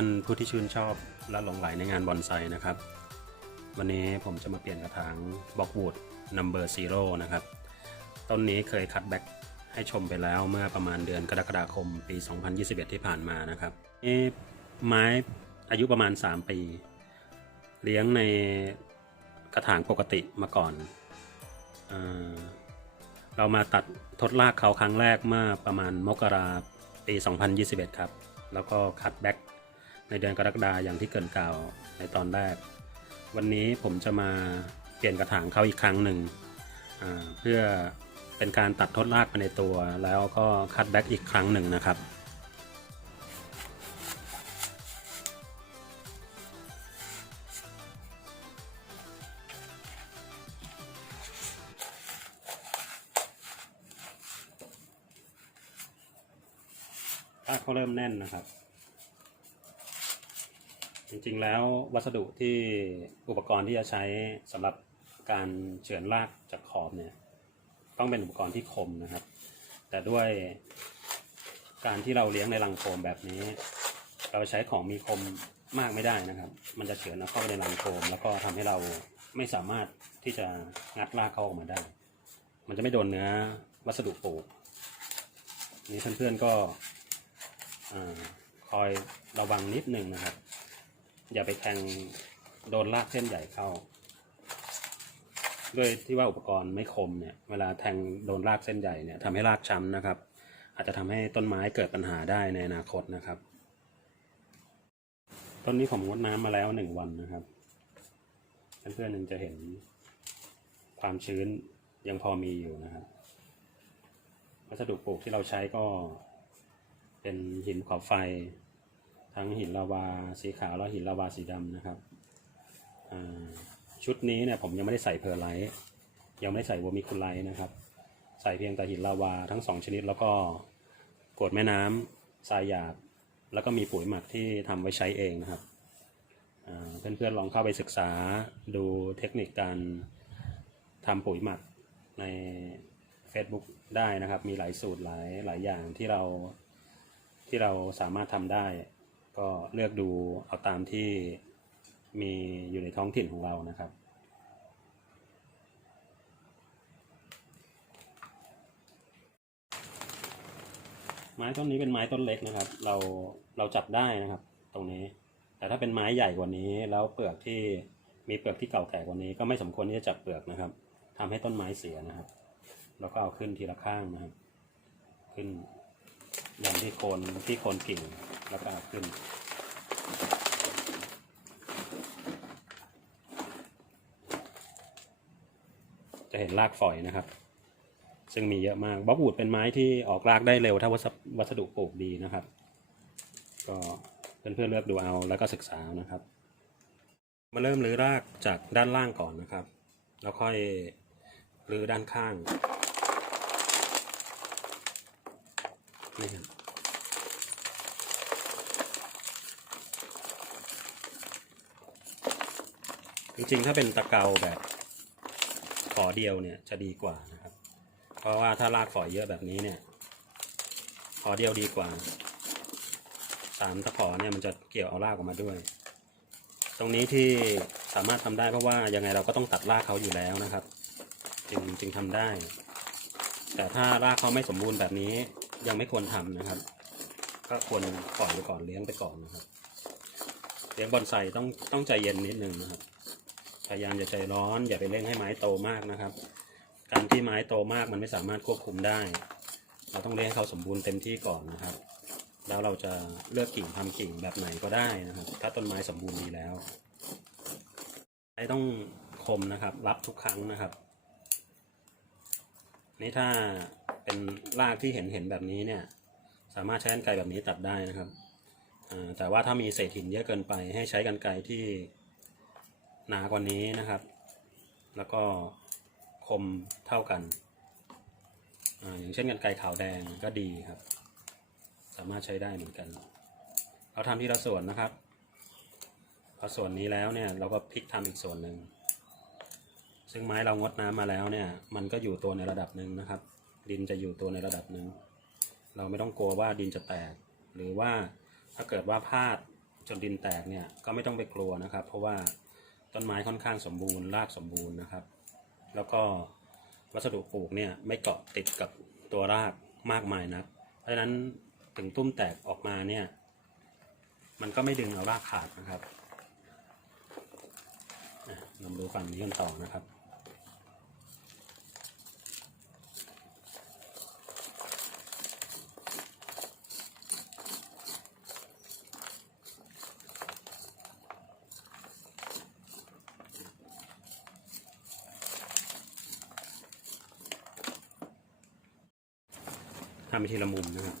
ท่านผู้ที่ชื่นชอบและหลงไหลในงานบอนไซนะครับ วันนี้ผมจะมาเปลี่ยนกระถางบล็อกวูดนัมเบอร์ซีโร่นะครับ ต้นนี้เคยคัดแบ็กให้ชมไปแล้วเมื่อประมาณเดือนกรกฎาคมปี 2021 ที่ผ่านมานะครับนี่ไม้อายุประมาณ 3 ปี เลี้ยงในกระถางปกติมาก่อนเออเรามาตัดทดลากเขาครั้งแรกเมื่อประมาณมกราปี 2021 ครับ แล้วก็คัดแบ็ก ในเดือนกรกฎาอย่างที่เกินกล่าวในตอนแรก วันนี้ผมจะมาเปลี่ยนกระถางเขาอีกครั้งหนึ่งเพื่อเป็นการตัดทดลากไปในตัว แล้วก็คัดแบ็กอีกครั้งหนึ่งนะครับถ้าเขาเริ่มแน่นนะครับ จริงๆแล้ววัสดุที่อุปกรณ์ที่จะใช้สำหรับการเฉือนรากจากขอบเนี่ยต้องเป็นอุปกรณ์ที่คมนะครับ แต่ด้วยการที่เราเลี้ยงในรังโฟมแบบนี้ เราใช้ของมีคมมากไม่ได้นะครับ มันจะเฉือนเข้าไปในรังโฟมแล้วก็ทำให้เราไม่สามารถที่จะงัดรากเข้าออกมาได้ มันจะไม่โดนเนื้อวัสดุปลูกนี่เพื่อนๆก็อคอยระวังนิดนึงนะครับ อย่าไปแทงโดนรากเส้นใหญ่เข้า ด้วยที่ว่าอุปกรณ์ไม่คมเนี่ย เวลาแทงโดนรากเส้นใหญ่เนี่ยทำให้รากช้ำนะครับ อาจจะทำให้ต้นไม้เกิดปัญหาได้ในอนาคตนะครับ ต้นนี้ผมงดน้ำมาแล้วหนึ่งวันนะครับเพื่อนๆยังจะเห็นความชื้นยังพอมีอยู่นะครับวัสดุปลูกที่เราใช้ก็เป็นหินขอบไฟ ทั้งหินลาวาสีขาวและหินลาวาสีดำนะครับชุดนี้เนี่ยผมยังไม่ได้ใส่เพอร์ไลท์ยังไม่ได้ใส่วอมิคุไลท์นะครับ ใส่เพียงแต่หินลาวาทั้งสองชนิดแล้วก็กรดแม่น้ำทรายหยาบ แล้วก็มีปุ๋ยหมักที่ทำไว้ใช้เองนะครับอ่าเพื่อนๆลองเข้าไปศึกษาดูเทคนิคการทำปุ๋ยหมักใน Facebook ได้นะครับ มีหลายสูตรหลายหลายอย่างที่เราที่เราสามารถทำได้ ก็เลือกดูเอาตามที่มีอยู่ในท้องถิ่นของเรานะครับ ไม้ต้นนี้เป็นไม้ต้นเล็กนะครับ เราเราจับได้นะครับ ตรงนี้ แต่ถ้าเป็นไม้ใหญ่กว่านี้ แล้วเปลือกที่มีเปลือกที่เก่าแก่กว่านี้ ก็ไม่สมควรที่จะจับเปลือกนะครับทำให้ต้นไม้เสียนะครับ แล้วก็เอาขึ้นทีละข้างนะครับ ขึ้น อย่างที่โคนที่โคนกิ่งแล้วก็เอาขึ้น จะเห็นรากฝอยนะครับ ซึ่งมีเยอะมากบ๊อบวูดเป็นไม้ที่ออกรากได้เร็วถ้าวัสวสดุปลูกดีนะครับ ก็เพื่อนๆเลือกดูเอาแล้วก็ศึกษานะครับ มาเริ่มรื้อรากจากด้านล่างก่อนนะครับ แล้วค่อยรื้อด้านข้าง นี่ครับจริงๆ ถ้าเป็นตะเกาแบบขอเดียวเนี่ยจะดีกว่านะครับ เพราะว่าถ้ารากฝอเยอะแบบนี้เนี่ยขอเดียวดีกว่าสามตะขอเนี่ยมันจะเกี่ยวเอารากออกมาด้วย ตรงนี้ที่สามารถทำได้เพราะว่ายังไงเราก็ต้องตัดรากเขาอยู่แล้วนะครับ จึงจึงทำได้ แต่ถ้ารากเขาไม่สมบูรณ์แบบนี้ ยังไม่ควรทำนะครับ ก็ควรปล่อยไปก่อนเลี้ยงไปก่อนนะครับ เลี้ยงบอนไซต้องต้องใจเย็นนิดนึงนะครับ พยายามอย่าใจร้อน อย่าไปเร่งให้ไม้โตมากนะครับ การที่ไม้โตมากมันไม่สามารถควบคุมได้ เราต้องเลี้ยงให้เขาสมบูรณ์เต็มที่ก่อนนะครับ แล้วเราจะเลือกกิ่งทำกิ่งแบบไหนก็ได้นะครับ ถ้าต้นไม้สมบูรณ์ดีแล้วไม้ต้องคมนะครับ รับทุกครั้งนะครับ นี่ถ้าเป็นรากที่เห็นเห็นแบบนี้เนี่ย สามารถใช้กรรไกรแบบนี้ตัดได้นะครับแต่ว่าถ้ามีเศษหินเยอะเกินไป ให้ใช้กรรไกรที่หนากว่านี้นะครับ แล้วก็คมเท่ากันออย่างเช่นกรรไกรขาวแดงก็ดีครับ สามารถใช้ได้เหมือนกันเราทำที่ละส่วนนะครับพอส่วนนี้แล้วเนี่ยเราก็พลิกทำอีกส่วนหนึ่ง ซึ่งไม้เรางดน้ำมาแล้วเนี่ย มันก็อยู่ตัวในระดับหนึ่งนะครับ ดินจะอยู่ตัวในระดับหนึ่ง เราไม่ต้องกลัวว่าดินจะแตก หรือว่าถ้าเกิดว่าพลาดจนดินแตกเนี่ยก็ไม่ต้องไปกลัวนะครับ เพราะว่าต้นไม้ค่อนข้างสมบูรณ์รากสมบูรณ์นะครับ แล้วก็วัสดุปลูกเนี่ยไม่เกาะติดกับตัวรากมากมายนัก เพราะฉะนั้นถึงตุ้มแตกออกมาเนี่ย มันก็ไม่ดึงเอารากขาดนะครับอะเรามาดูฝั่งนี้กันต่อนะครับ ไปทีละมุมนะครับ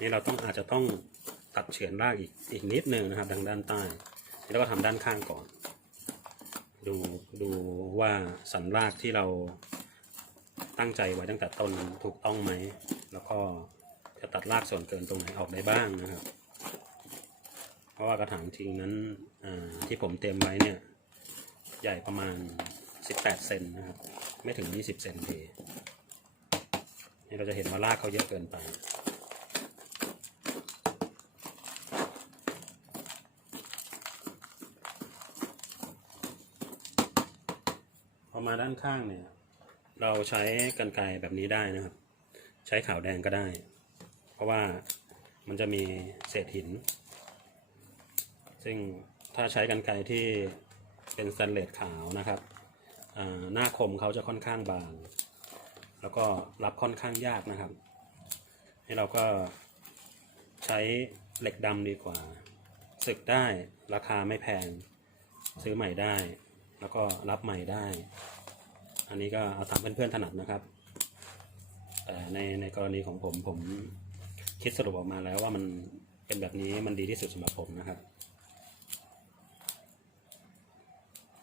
นี่เราต้องอาจจะต้องตัดเฉือนรากอีกอีกนิดนึงนะครับทางด้านใต้แล้วก็ทำด้านข้างก่อน ดูดูว่าสันรากที่เราตั้งใจไว้ตั้งแต่ต้นถูกต้องไหม แล้วก็จะตัดรากส่วนเกินตรงไหนออกได้บ้างนะครับ เพราะว่ากระถางจริงนั้นที่ผมเตรียมไว้เนี่ย ใหญ่ประมาณ 18 เซนนะครับ ไม่ถึง 20 เซนดีนี่เราจะเห็นว่ารากเขาเยอะเกินไปพอมาด้านข้างเนี่ย เราใช้กันไกรแบบนี้ได้นะครับ ใช้ขาวแดงก็ได้ เพราะว่ามันจะมีเศษหิน ซึ่งถ้าใช้กันไกรที่เป็นสแตนเลสขาวนะครับหน้าคมเขาจะค่อนข้างบาง แล้วก็รับค่อนข้างยากนะครับ ให้เราก็ใช้เหล็กดำดีกว่าสึกได้ราคาไม่แพง ซื้อใหม่ได้ แล้วก็รับใหม่ได้ อันนี้ก็เอาตามเพื่อนๆถนัดนะครับแต่ในในกรณีของผมผมคิดสรุปออกมาแล้วว่ามันเป็นแบบนี้มันดีที่สุดสำหรับผมนะครับ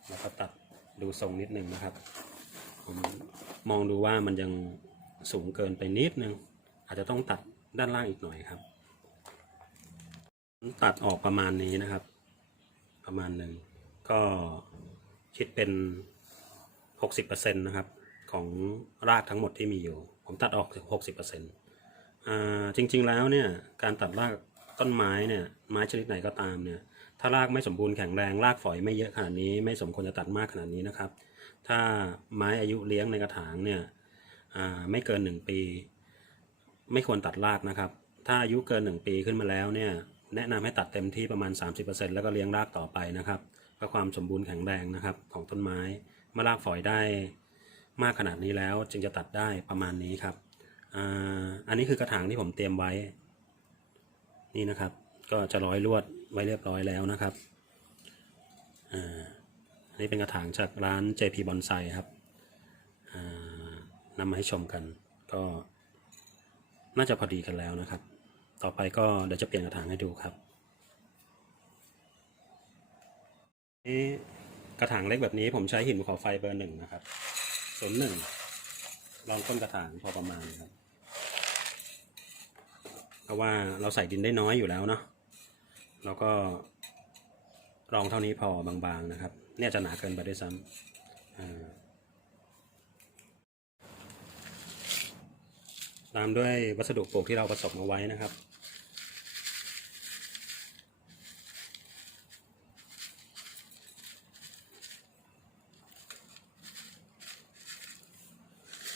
แล้วก็ตัดดูทรงนิดนึงนะครับ ผมมองดูว่ามันยังสูงเกินไปนิดนึง อาจจะต้องตัดด้านล่างอีกหน่อยครับ ตัดออกประมาณนี้นะครับ ประมาณหนึ่งก็คิดเป็น 60%นะครับของรากทั้งหมดที่มีอยู่ ผมตัดออกถึง 60%อ่าจริงๆแล้วเนี่ยการตัดรากต้นไม้เนี่ยไม้ชนิดไหนก็ตามเนี่ย ถ้ารากไม่สมบูรณ์แข็งแรงรากฝอยไม่เยอะขนาดนี้ ไม่สมควรจะตัดมากขนาดนี้นะครับ ถ้าไม้อายุเลี้ยงในกระถางเนี่ยไม่เกิน 1 ปี ไม่ควรตัดรากนะครับ ถ้าอายุเกิน 1 ปีขึ้นมาแล้วเนี่ยแนะนำให้ตัดเต็มที่ประมาณ 30%แล้วก็เลี้ยงรากต่อไปนะครับเพื่อความสมบูรณ์แข็งแรงนะครับของต้นไม้เมื่อรากฝอยได้มากขนาดนี้แล้วจึงจะตัดได้ประมาณนี้ครับอันนี้คือกระถางที่ผมเตรียมไว้ นี่นะครับ ก็จะร้อยลวด ไว้เรียบร้อยแล้วนะครับอ่าอันนี้เป็นกระถางจากร้าน JP Bonsai ครับอ่านำมาให้ชมกัน ก็น่าจะพอดีกันแล้วนะครับ ต่อไปก็เดี๋ยวจะเปลี่ยนกระถางให้ดูครับนี่กระถางเล็กแบบนี้ผมใช้หินขาไฟเบอร์หนึ่งนะครับศูนย์หนึ่งลองต้นกระถางพอประมาณครับ เพราะว่าเราใส่ดินได้น้อยอยู่แล้วเนาะ แล้วก็รองเท่านี้พอบางๆนะครับ เนี่ยจะหนาเกินไปด้วยซ้ำตามด้วยวัสดุปลูกที่เราผสมเอาไว้นะครับ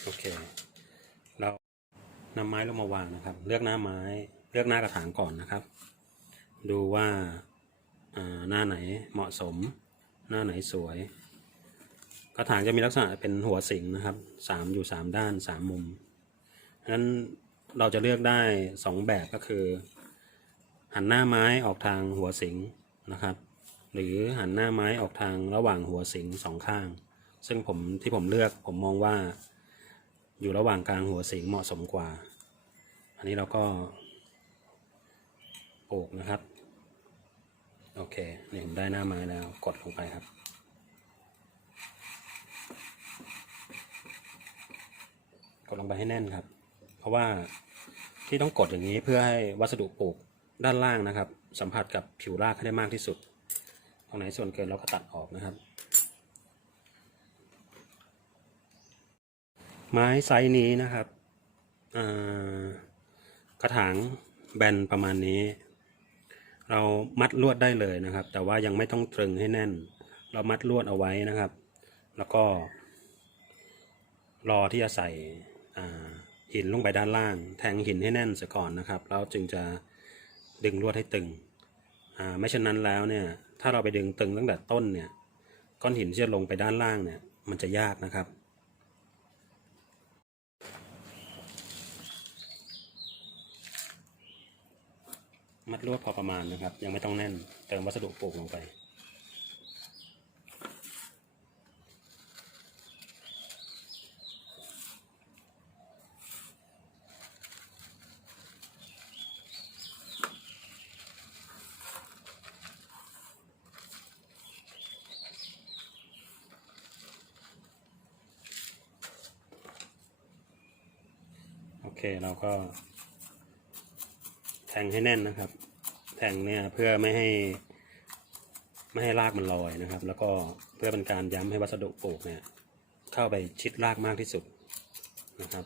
โอเค เรานำไม้ลงมาวางนะครับ เลือกหน้าไม้ เลือกหน้ากระถางก่อนนะครับ ดูว่าอ่าหน้าไหนเหมาะสม หน้าไหนสวย กระถางจะมีลักษณะเป็นหัวสิงนะครับสามอยู่สามด้านสามมุมฉะนั้นเราจะเลือกได้สองแบบก็คือ หันหน้าไม้ออกทางหัวสิงนะครับ หรือหันหน้าไม้ออกทางระหว่างหัวสิงสองข้าง ซึ่งผมที่ผมเลือกผมมองว่า อยู่ระหว่างกลางหัวสิงเหมาะสมกว่า อันนี้เราก็ปลูกนะครับ เคนี่ผมได้หน้าไม้แล้วกดลงไปครับ กดลงไปให้แน่นครับ เพราะว่าที่ต้องกดอย่างนี้เพื่อให้วัสดุปลูกด้านล่างนะครับ สัมผัสกับผิวรากให้ได้มากที่สุด ตรงไหนส่วนเกินเราก็ตัดออกนะครับ ไม้ไซส์นี้นะครับกระถางแบนประมาณนี้ เรามัดลวดได้เลยนะครับ แต่ว่ายังไม่ต้องตรึงให้แน่น เรามัดลวดเอาไว้นะครับ แล้วก็ รอที่จะใส่หินลงไปด้านล่าง แทงหินให้แน่นเสียก่อนนะครับ แล้วจึงจะดึงลวดให้ตึงอ่าไม่เช่นนั้นแล้วเนี่ย ถ้าเราไปดึงตึงตั้งแต่ต้นเนี่ย ก้อนหินที่จะลงไปด้านล่างเนี่ย มันจะยากนะครับ มัดลวดพอประมาณนะครับ ยังไม่ต้องแน่น เติมวัสดุปลูกลงไป โอเคเราก็ ให้แน่นนะครับ แทงเนี่ยเพื่อไม่ให้ไม่ให้รากมันลอยนะครับ แล้วก็เพื่อเป็นการย้ำให้วัสดุปลูกเนี่ยเข้าไปชิดรากมากที่สุดนะครับ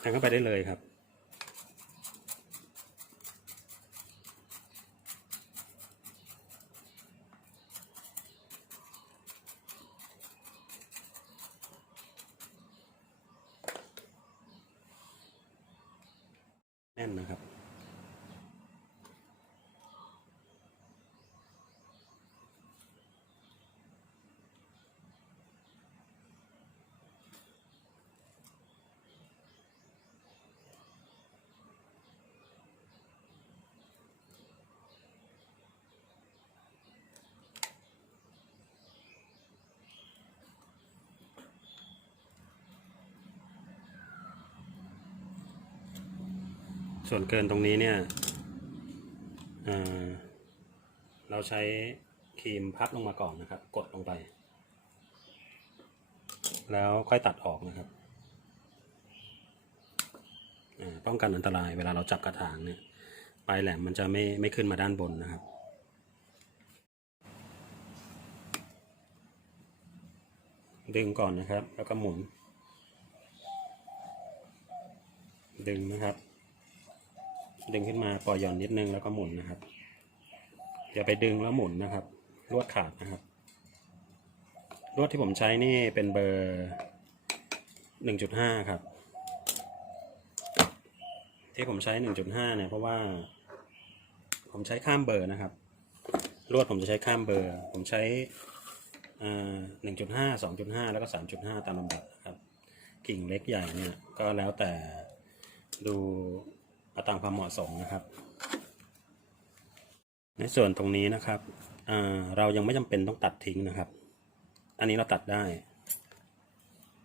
แทงเข้าไปได้เลยครับ แน่นนะครับ ส่วนเกินตรงนี้เนี่ยเเราใช้ครีมพับลงมาก่อนนะครับ กดลงไป แล้วค่อยตัดออกนะครับอ่าป้องกันอันตรายเวลาเราจับกระถางเนี่ยปลายแหลมมันจะไม่ไม่ขึ้นมาด้านบนนะครับ ดึงก่อนนะครับ แล้วก็หมุน ดึงนะครับ ดึงขึ้นมาปล่อยหย่อนนิดนึงแล้วก็หมุนนะครับอย่าไปดึงแล้วหมุนนะครับ ลวดขาดนะครับ ลวดที่ผมใช้นี่เป็นเบอร์หนึ่งจุดห้าครับ ที่ผมใช้หนึ่งจุดห้าเนี่ยเพราะว่า ผมใช้ข้ามเบอร์นะครับ ลวดผมจะใช้ข้ามเบอร์ ผมใช้หนึ่งจุดห้าสองจุดห้าแล้วก็สามจุดห้าตามลำดับครับ กิ่งเล็กใหญ่เนี่ยก็แล้วแต่ดู เอาตามความเหมาะสมนะครับ ในส่วนตรงนี้นะครับเรายังไม่จำเป็นต้องตัดทิ้งนะครับ อันนี้เราตัดได้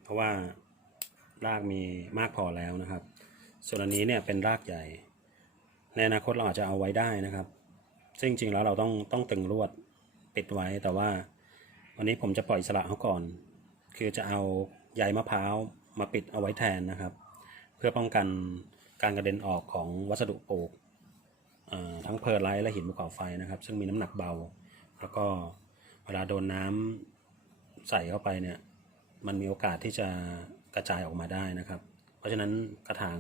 เพราะว่ารากมีมากพอแล้วนะครับ ส่วนอันนี้เนี่ยเป็นรากใหญ่ ในอนาคตเราอาจจะเอาไว้ได้นะครับ ซึ่งจริงๆแล้วเราต้องต้องตึงลวดปิดไว้แต่ว่า วันนี้ผมจะปล่อยสระเขาก่อน คือจะเอาใยมะพร้าวมาปิดเอาไว้แทนนะครับ เพื่อป้องกัน การกระเด็นออกของวัสดุปลูกทั้งเพอร์ไลท์และหินภูเขาไฟนะครับ ซึ่งมีน้ำหนักเบา แล้วก็เวลาโดนน้ำใส่เข้าไปเนี่ยมันมีโอกาสที่จะกระจายออกมาได้นะครับ เพราะฉะนั้นกระถาง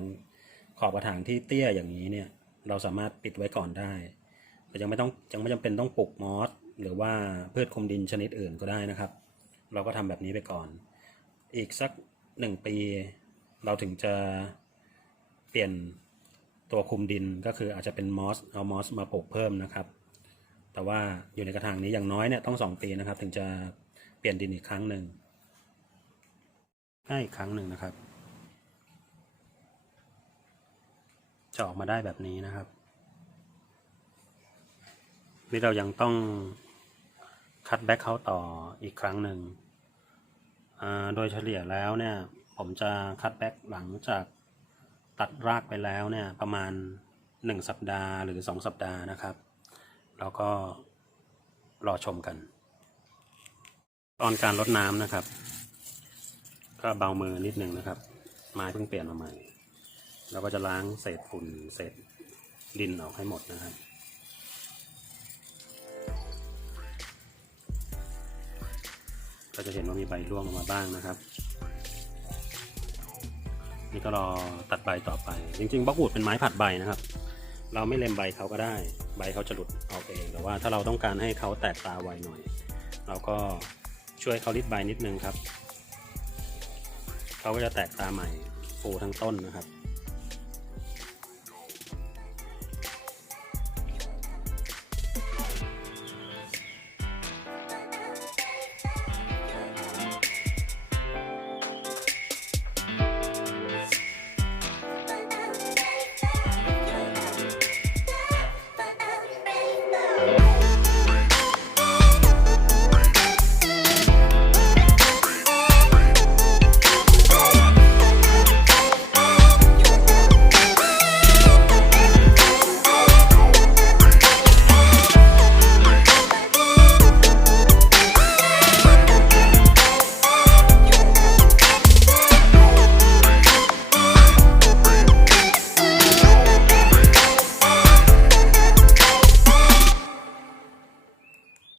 ขอบกระถางที่เตี้ยอย่างนี้เนี่ยเราสามารถปิดไว้ก่อนได้แต่ยังไม่ต้องยังไม่จำเป็นต้องปลูกมอสหรือว่าพืชคลุมดินชนิดอื่นก็ได้นะครับ เราก็ทำแบบนี้ไปก่อน อีกสักหนึ่งปี เราถึงจะ เปลี่ยนตัวคุมดินก็คืออาจจะเป็นมอสเอามอสมาปลูกเพิ่มนะครับ แต่ว่าอยู่ในกระถางนี้อย่างน้อยเนี่ยต้องสองปีนะครับ ถึงจะเปลี่ยนดินอีกครั้งหนึ่งให้อีกครั้งหนึ่งนะครับ จะออกมาได้แบบนี้นะครับนี่เรายังต้องคัดแบ็คเขาต่ออีกครั้งหนึ่งอ่าโดยเฉลี่ยแล้วเนี่ย ผมจะคัดแบ็คหลังจาก ตัดรากไปแล้วเนี่ยประมาณ 1 สัปดาห์หรือ 2 สัปดาห์นะครับ แล้วก็รอชมกัน ตอนการลดน้ำนะครับ ก็เบามือนิดนึงนะครับ ไม้เพิ่งเปลี่ยนมาใหม่เราก็จะล้างเศษฝุ่นเศษดินออกให้หมดนะครับก็จะเห็นว่ามีใบร่วงลงมาบ้างนะครับ นี่ก็รอตัดใบต่อไป จริงๆบล็อกวูดเป็นไม้ผัดใบนะครับ เราไม่เล็มใบเขาก็ได้ ใบเขาจะหลุดออกเอง แต่ว่าถ้าเราต้องการให้เขาแตกตาไวหน่อย เราก็ช่วยเขาลิดใบนิดนึงครับ เขาก็จะแตกตาใหม่ฟูทั้งต้นนะครับ